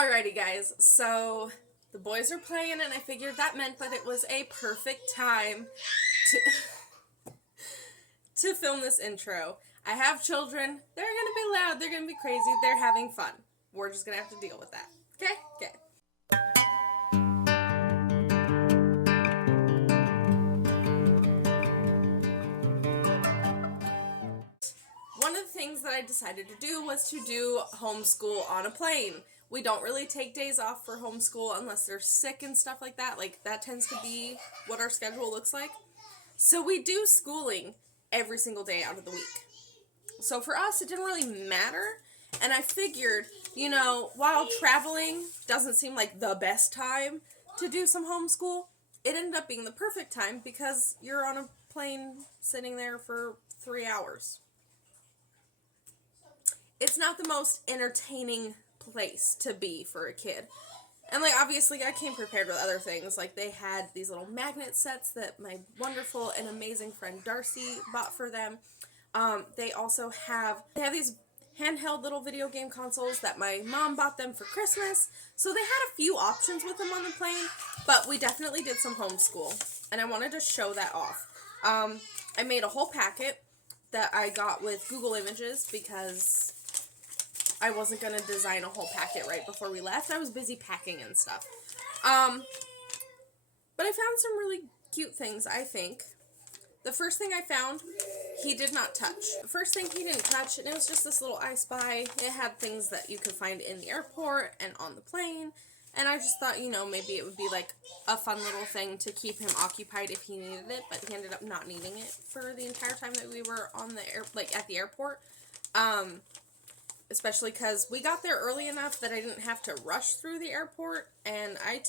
Alrighty guys, so the boys are playing and I figured that meant that it was a perfect time to, to film this intro. I have children, they're gonna be loud, they're gonna be crazy, they're having fun. We're just gonna have to deal with that. Okay? Okay. One of the things that I decided to do was to do homeschool on a plane. We don't really take days off for homeschool unless they're sick and stuff like that. Like, that tends to be what our schedule looks like. So we do schooling every single day out of the week. So for us, it didn't really matter. And I figured, while traveling doesn't seem like the best time to do some homeschool, it ended up being the perfect time because you're on a plane sitting there for 3 hours. It's not the most entertaining place to be for a kid. And, obviously I came prepared with other things. They had these little magnet sets that my wonderful and amazing friend Darcy bought for them. They also have these handheld little video game consoles that my mom bought them for Christmas. So they had a few options with them on the plane, but we definitely did some homeschool. And I wanted to show that off. I made a whole packet that I got with Google Images because I wasn't going to design a whole packet right before we left. I was busy packing and stuff. But I found some really cute things, I think. The first thing I found, he did not touch. The first thing he didn't touch, and it was just this little I Spy. It had things that you could find in the airport and on the plane. And I just thought, maybe it would be a fun little thing to keep him occupied if he needed it. But he ended up not needing it for the entire time that we were on the at the airport. Especially because we got there early enough that I didn't have to rush through the airport. And I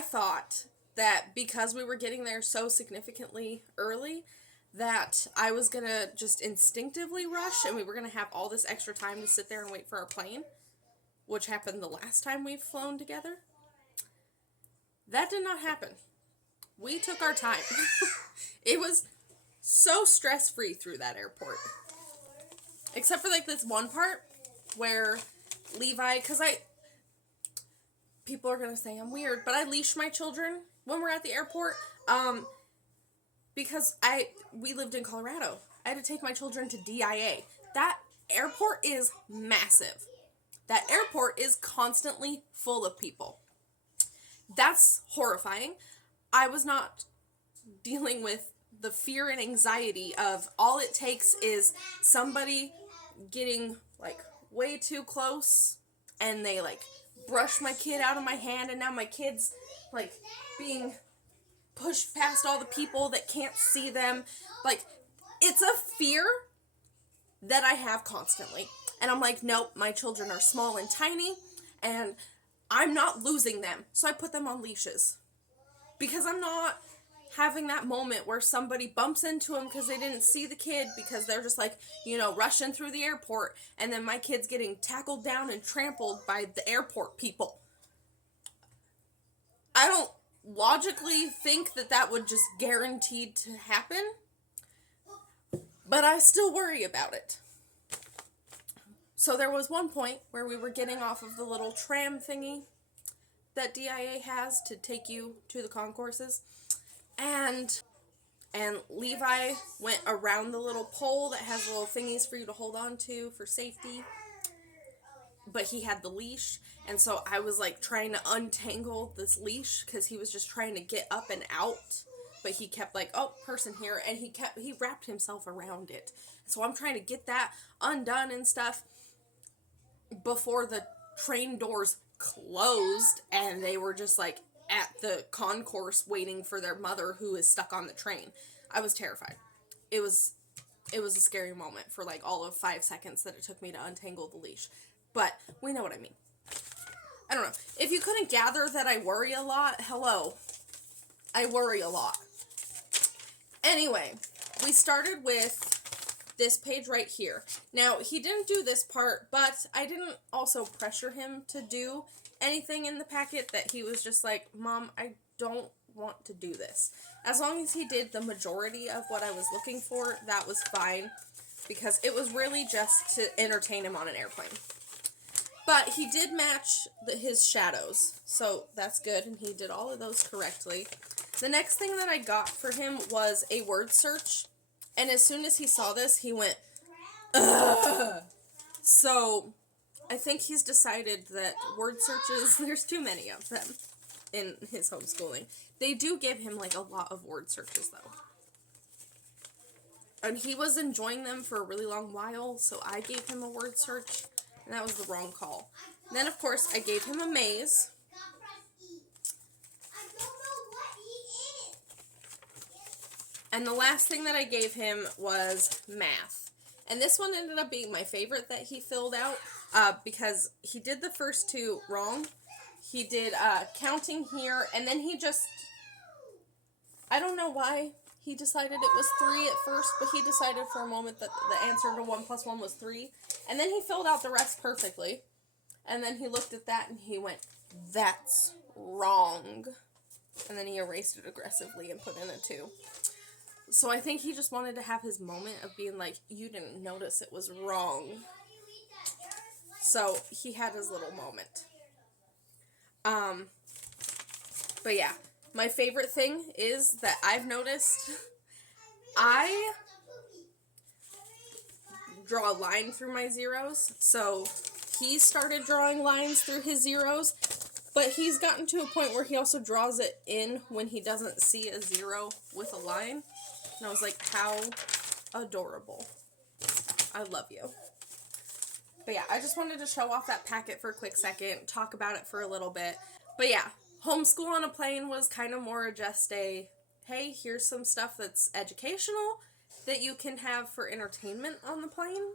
thought that because we were getting there so significantly early that I was going to just instinctively rush and we were going to have all this extra time to sit there and wait for our plane, which happened the last time we've flown together. That did not happen. We took our time. It was so stress-free through that airport. Except for this one part where Levi, people are going to say I'm weird, but I leash my children when we're at the airport, because we lived in Colorado. I had to take my children to DIA. That airport is massive. That airport is constantly full of people. That's horrifying. I was not dealing with the fear and anxiety of all it takes is somebody getting way too close and they brush my kid out of my hand and now my kid's being pushed past all the people that can't see them. It's a fear that I have constantly. And I'm nope, my children are small and tiny and I'm not losing them. So I put them on leashes because I'm not having that moment where somebody bumps into them because they didn't see the kid because they're just rushing through the airport and then my kid's getting tackled down and trampled by the airport people. I don't logically think that would just guaranteed to happen, but I still worry about it. So there was one point where we were getting off of the little tram thingy that DIA has to take you to the concourses. And Levi went around the little pole that has little thingies for you to hold on to for safety. But he had the leash. And so I was trying to untangle this leash because he was just trying to get up and out. But he kept oh, person here. And he wrapped himself around it. So I'm trying to get that undone and stuff before the train doors closed. And they were just at the concourse waiting for their mother who is stuck on the train. I was terrified. It was a scary moment for all of 5 seconds that it took me to untangle the leash. But we know what I mean. I don't know. If you couldn't gather that I worry a lot, hello. I worry a lot. Anyway, we started with this page right here. Now, he didn't do this part, but I didn't also pressure him to do anything in the packet that he was just Mom, I don't want to do this. As long as he did the majority of what I was looking for, that was fine, because it was really just to entertain him on an airplane. But he did match his shadows, so that's good, and he did all of those correctly. The next thing that I got for him was a word search, and as soon as he saw this, he went, ugh! So I think he's decided that word searches, there's too many of them in his homeschooling. They do give him, like, a lot of word searches, though. And he was enjoying them for a really long while, so I gave him a word search. And that was the wrong call. Then, of course, I gave him a maze. And the last thing that I gave him was math. And this one ended up being my favorite that he filled out because he did the first two wrong. He did counting here, and then he just... I don't know why he decided it was 3 at first, but he decided for a moment that the answer to 1 + 1 was 3. And then he filled out the rest perfectly. And then he looked at that and he went, that's wrong. And then he erased it aggressively and put in a 2. So I think he just wanted to have his moment of being like, you didn't notice it was wrong. So he had his little moment. But yeah, my favorite thing is that I've noticed I draw a line through my zeros. So he started drawing lines through his zeros, but he's gotten to a point where he also draws it in when he doesn't see a 0 with a line. And I was like, how adorable. I love you. But yeah, I just wanted to show off that packet for a quick second, talk about it for a little bit. But yeah, Homeschool on a Plane was kind of more just a, hey, here's some stuff that's educational that you can have for entertainment on the plane.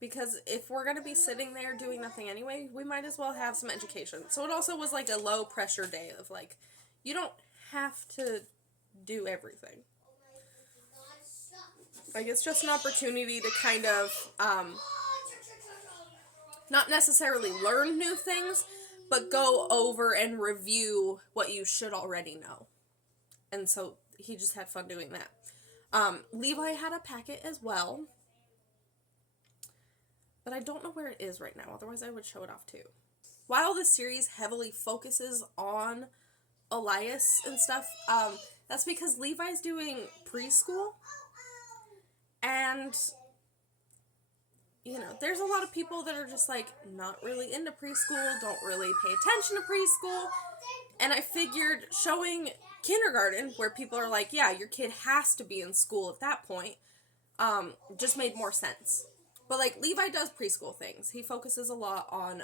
Because if we're going to be sitting there doing nothing anyway, we might as well have some education. So it also was like a low pressure day of like, you don't have to do everything. Like, it's just an opportunity to kind of, not necessarily learn new things, but go over and review what you should already know. And so he just had fun doing that. Levi had a packet as well, but I don't know where it is right now, otherwise I would show it off too. While this series heavily focuses on Elias and stuff, that's because Levi's doing preschool, and, you know, there's a lot of people that are just, like, not really into preschool, don't really pay attention to preschool, and I figured showing kindergarten, where people are like, yeah, your kid has to be in school at that point, just made more sense. But, like, Levi does preschool things. He focuses a lot on,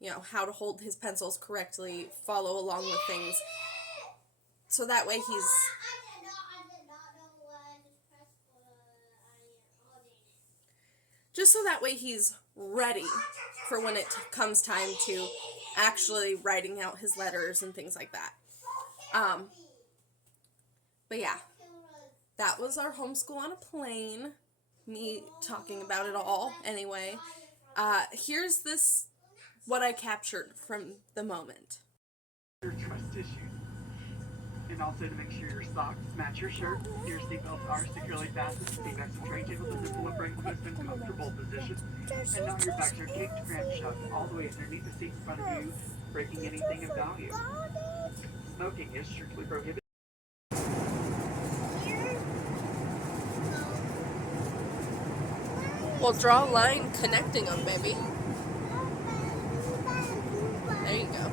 you know, how to hold his pencils correctly, follow along with things. So that way he's... Just so that way he's ready for when it comes time to actually writing out his letters and things like that. But yeah, that was our Homeschool on a Plane. Me talking about it all anyway. Here's this, what I captured from the moment. Your trust issues. And also to make sure your socks match your shirt, your seatbelts are securely fastened, seatbacks and tray tables in the deliberate, crisp, and comfortable position. And now your backs are taped, cramped shut all the way underneath the seat in front of you, breaking anything of value. Smoking is strictly prohibited. We'll draw a line connecting them, baby. There you go.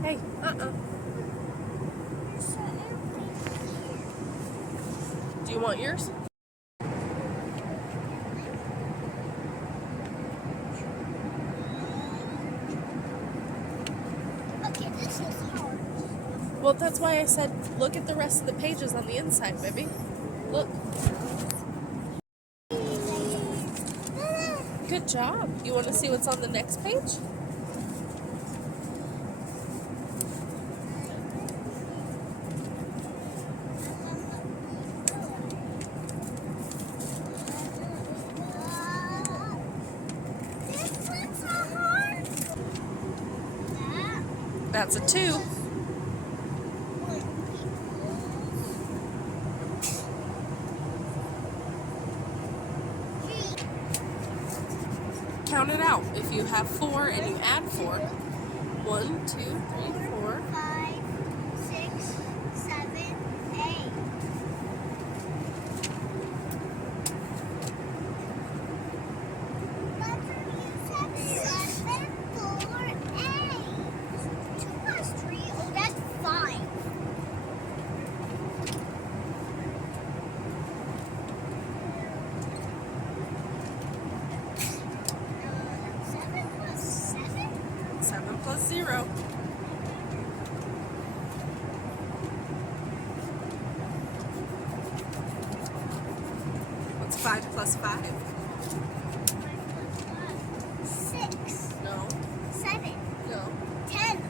Hey, Do you want yours? Okay, this is hard. Well, that's why I said look at the rest of the pages on the inside, baby. Look. Good job. You want to see what's on the next page? This one's so hard. That's a 2. count it out. If you have 4 and you add 4, 1, 2, 3, 4. 5, 6, 7, 8. Seven, 4, 8. 2 plus 3. Oh, that's 5. Seven plus 7. 7 plus 0. What's 5 plus 5? 6, No. 7, No. 10.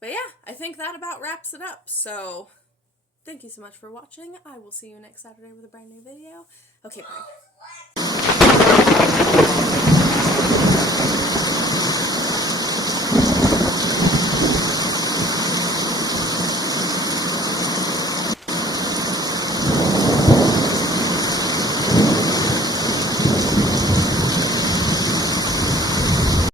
But yeah, I think that about wraps it up. So, thank you so much for watching. I will see you next Saturday with a brand new video. Okay, bye.